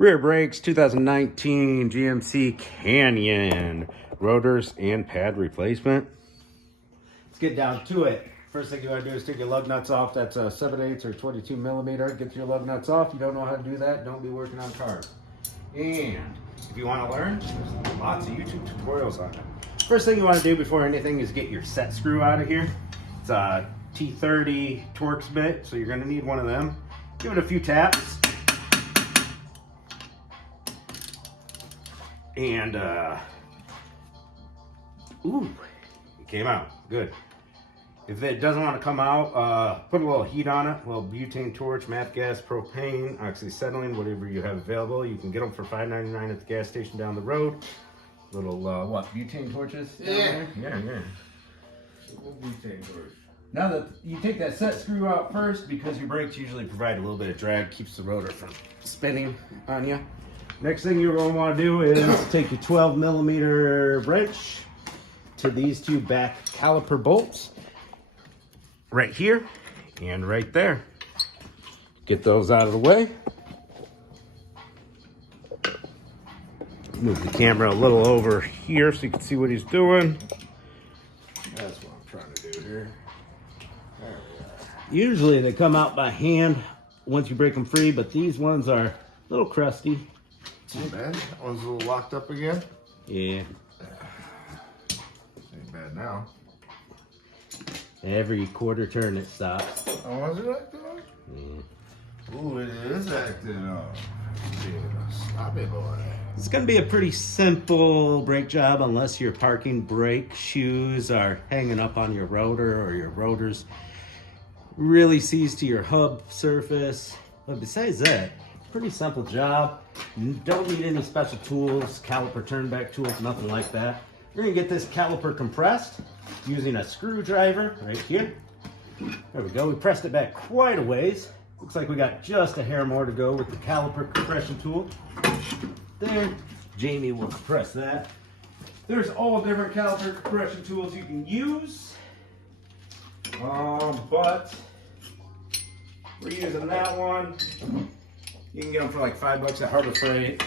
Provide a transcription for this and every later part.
Rear brakes, 2019 GMC Canyon. Rotors and pad replacement. Let's get down to it. First thing you want to do is take your lug nuts off. That's a 7/8 or 22 millimeter. Get your lug nuts off. You don't know how to do that, don't be working on cars. And if you want to learn, there's lots of YouTube tutorials on it. First thing you want to do before anything is get your set screw out of here. It's a T30 Torx bit, so you're going to need one of them. Give it a few taps. And, ooh, it came out, good. If it doesn't want to come out, put a little heat on it, a little butane torch, math gas, propane, oxyacetylene, whatever you have available. You can get them for $5.99 at the gas station down the road. Little, what, butane torches? Yeah. Yeah. Butane torch. Now that you take that set screw out first, because your brakes usually provide a little bit of drag, keeps the rotor from spinning on you. Next thing you're going to want to do is take your 12 millimeter wrench to these two back caliper bolts right here and right there. Get those out of the way. Move the camera a little over here so you can see what he's doing. That's what I'm trying to do here. There we are. Usually they come out by hand once you break them free, but these ones are a little crusty. Too bad. That one's a little locked up again. Yeah. Ain't bad now. Every quarter turn it stops. Oh, was it acting up? Yeah. Ooh, it is acting up. Stop it, boy. It's going to be a pretty simple brake job unless your parking brake shoes are hanging up on your rotor or your rotor's really seized to your hub surface. But besides that, pretty simple job. You don't need any special tools, caliper turn back tools, nothing like that. You're going to get this caliper compressed using a screwdriver right here. There we go. We pressed it back quite a ways. Looks like we got just a hair more to go with the caliper compression tool. There, Jamie will compress that. There's all different caliper compression tools you can use. But we're using that one. You can get them for like $5 at Harbor Freight,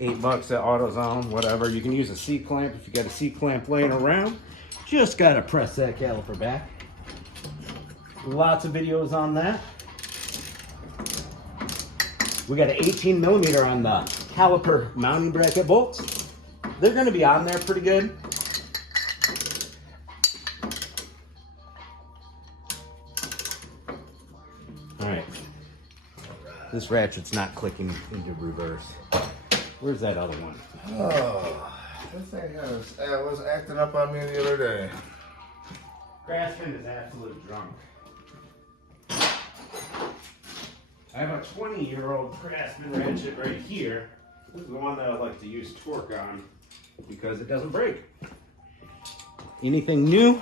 $8 at AutoZone, whatever. You can use a C-clamp if you got a C-clamp laying around. Just gotta press that caliper back. Lots of videos on that. We got an 18 millimeter on the caliper mounting bracket bolts. They're gonna be on there pretty good. All right. This ratchet's not clicking into reverse. Where's that other one? Oh, this thing was acting up on me the other day. Craftsman is absolute drunk. I have a 20-year-old Craftsman ratchet right here. This is the one that I like to use torque on because it doesn't break. Anything new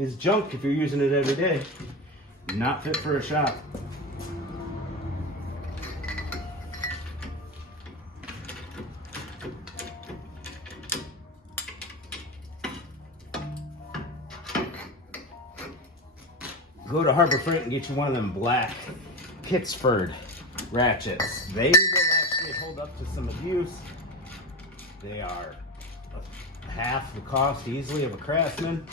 is junk if you're using it every day. Not fit for a shop. Go to Harbor Freight and get you one of them black Pittsford ratchets. They will actually hold up to some abuse. They are half the cost easily of a Craftsman.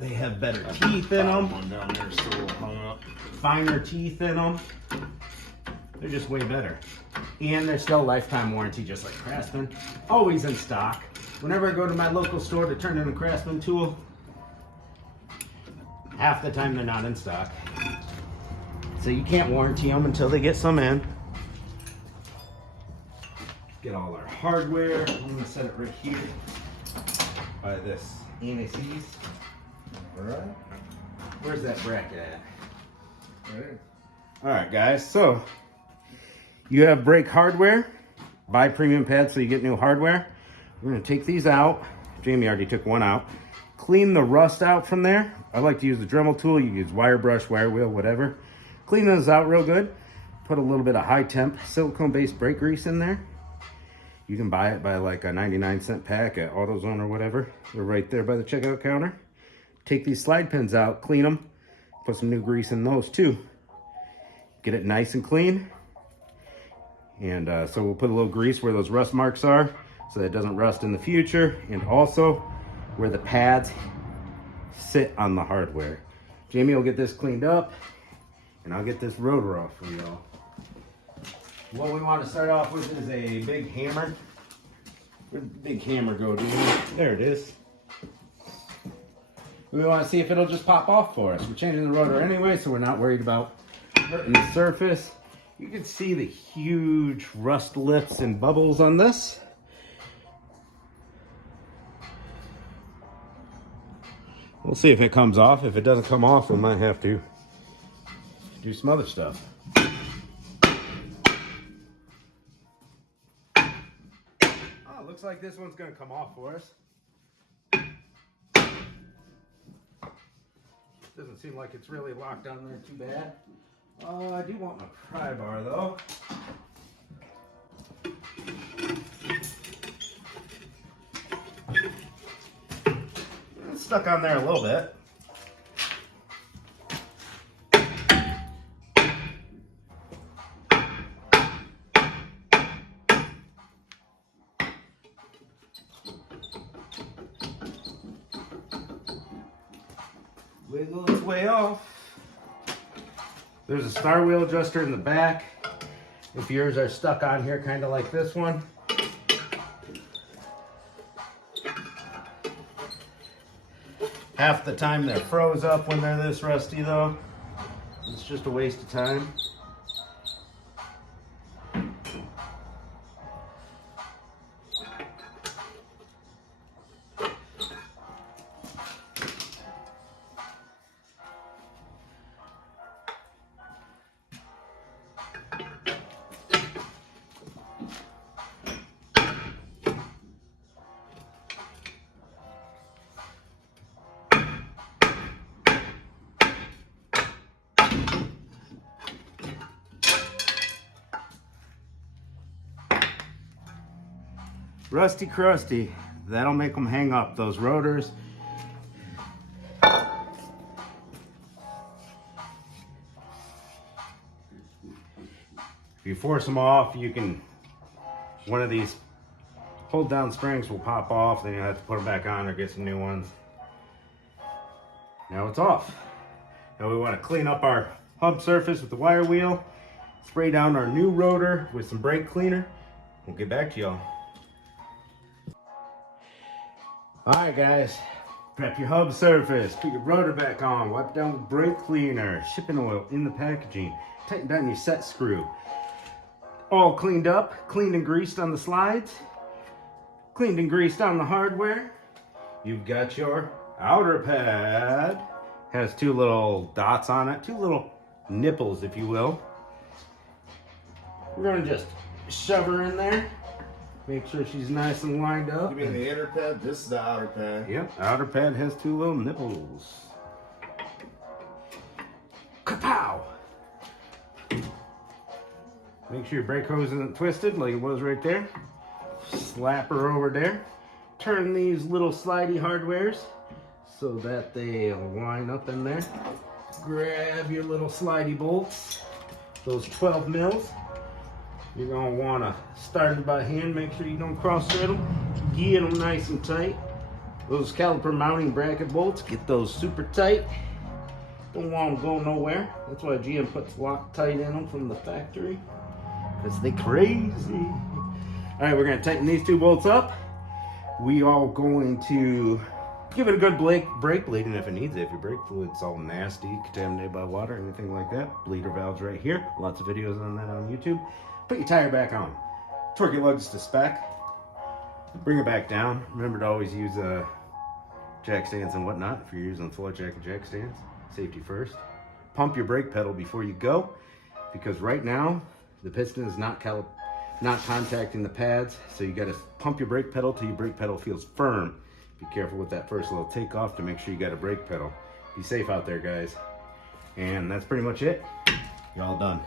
They have better teeth in them. One down there still hung up. Finer teeth in them. They're just way better. And they're still lifetime warranty just like Craftsman. Always in stock. Whenever I go to my local store to turn in a Craftsman tool, half the time they're not in stock. So you can't warranty them until they get some in. Get all our hardware. I'm gonna set it right here by this anti-seize. Alright. Where's that bracket at? Right. Alright guys, so you have brake hardware. Buy premium pads so you get new hardware. We're gonna take these out. Jamie already took one out. Clean the rust out from there. I like to use the Dremel tool. You can use wire brush, wire wheel, whatever. Clean those out real good. Put a little bit of high temp silicone-based brake grease in there. You can buy it by like a 99-cent pack at AutoZone or whatever. They're right there by the checkout counter. Take these slide pins out, clean them, put some new grease in those too. get it nice and clean. And so we'll put a little grease where those rust marks are so that it doesn't rust in the future, and also where the pads sit on the hardware. Jamie will get this cleaned up, and I'll get this rotor off for y'all. What we want to start off with is a big hammer. Where'd the big hammer go, dude? There it is. We want to see if it'll just pop off for us. We're changing the rotor anyway, so we're not worried about hurting the surface. You can see the huge rust lifts and bubbles on this. We'll see if it comes off. If it doesn't come off, we might have to do some other stuff. Oh, looks like this one's gonna come off for us. Doesn't seem like it's really locked down there too bad. I do want my pry bar though. It's stuck on there a little bit. Wiggle its way off. There's a star wheel adjuster in the back. If yours are stuck on here kind of like this one. Half the time they're froze up when they're this rusty though. It's just a waste of time. Rusty crusty, that'll make them hang up, those rotors. If you force them off, you can, one of these hold down springs will pop off, then you'll have to put them back on or get some new ones. Now it's off. Now we want to clean up our hub surface with the wire wheel, spray down our new rotor with some brake cleaner. We'll get back to y'all. Alright guys, prep your hub surface, put your rotor back on, wipe down with brake cleaner, shipping oil in the packaging, tighten down your set screw. All cleaned up, cleaned and greased on the slides, cleaned and greased on the hardware. You've got your outer pad, has two little dots on it, two little nipples if you will. We're going to just shove her in there. Make sure she's nice and lined up. You mean the inner pad? This is the outer pad. Yep, outer pad has two little nipples. Kapow! Make sure your brake hose isn't twisted like it was right there. Slap her over there. Turn these little slidey hardwares so that they line up in there. Grab your little slidey bolts, those 12 mils. You're going to want to start it by hand. Make sure you don't cross-thread them. Get them nice and tight. Those caliper mounting bracket bolts, get those super tight. Don't want them going nowhere. That's why GM puts Loctite in them from the factory. Because they crazy. Alright, we're going to tighten these two bolts up. We are going to give it a good brake bleeding if it needs it. If your brake fluid's all nasty, contaminated by water, anything like that, bleeder valves right here. Lots of videos on that on YouTube. Put your tire back on. Torque your lugs to spec. Bring it back down. Remember to always use jack stands and whatnot if you're using floor jack and jack stands. Safety first. Pump your brake pedal before you go, because right now the piston is not contacting the pads, so you got to pump your brake pedal till your brake pedal feels firm. Be careful with that first little takeoff to make sure you got a brake pedal. Be safe out there, guys. And that's pretty much it. You're all done.